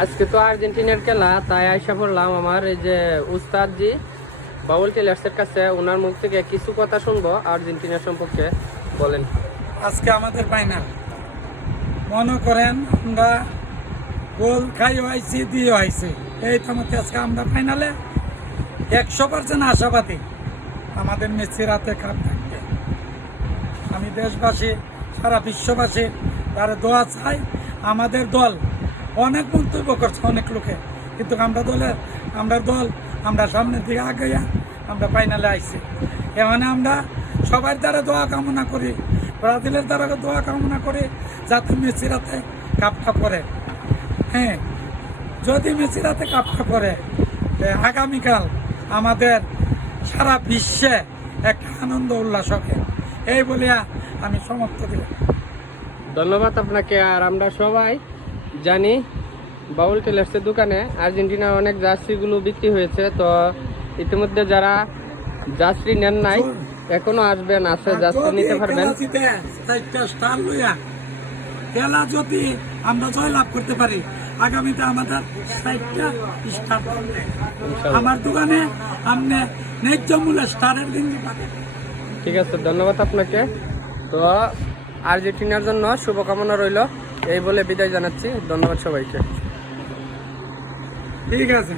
আজকে তো আর্জেন্টিনার খেলা, তাই আইসা পড়লাম আমার এই যে উস্তাদ জি বাউল টেলার্সের কাছে। ওনার মুখ থেকে কিছু কথা শুনবো আর্জেন্টিনার সম্পর্কে। বলেন। আজকে আমাদের ফাইনাল, মনে করেন আমরা গোল খাইও আইছি দিয়েও আইছি, এই তোমাকে আজকে আমরা ফাইনালে 100% আশাবাদী আমাদের মেসির হাতে কাপ থাকবে। আমি দেশবাসী সারা বিশ্ববাসী তারা দোয়া চাই। আমাদের দল অনেক মন্তব্য করছে অনেক লোকে, কিন্তু আমরা দল আমরা সামনের দিকে আগাইয়া আমরা ফাইনালে আইছি। এখানে আমরা সবার দ্বারা দোয়া কামনা করি, ব্রাজিলের দ্বারা দোয়া কামনা করি যাতে মেসির হাতে কাপটা পড়ে। হ্যাঁ, যদি মেসির হাতে কাপটা পড়ে আগামীকাল আমাদের সারা বিশ্বে একটা আনন্দ উল্লাস হবে, এই বলিয়া আমি সমাপ্ত দিলাম। ধন্যবাদ আপনাকে। আর আমরা সবাই জানি বাউল টেলার্সের দোকানে আর্জেন্টিনার অনেক জার্সিগুলো বিক্রি হয়েছে। তো ইতিমধ্যে যারা জার্সি নেন নাই এখনো আসবেন, আসে জার্সি নিতে পারবেন। খেলা যদি আমরা জয়লাভ করতে পারি, আগামীতে আমাদের আমার দোকানে আপনি ন্যায্য মূল্যে স্টারের দিন পাবেন। ঠিক আছে, ধন্যবাদ আপনাকে। তো আর্জেন্টিনার জন্য শুভকামনা রইল, এই বলে বিদায় জানাচ্ছি। ধন্যবাদ সবাইকে। ঠিক আছে।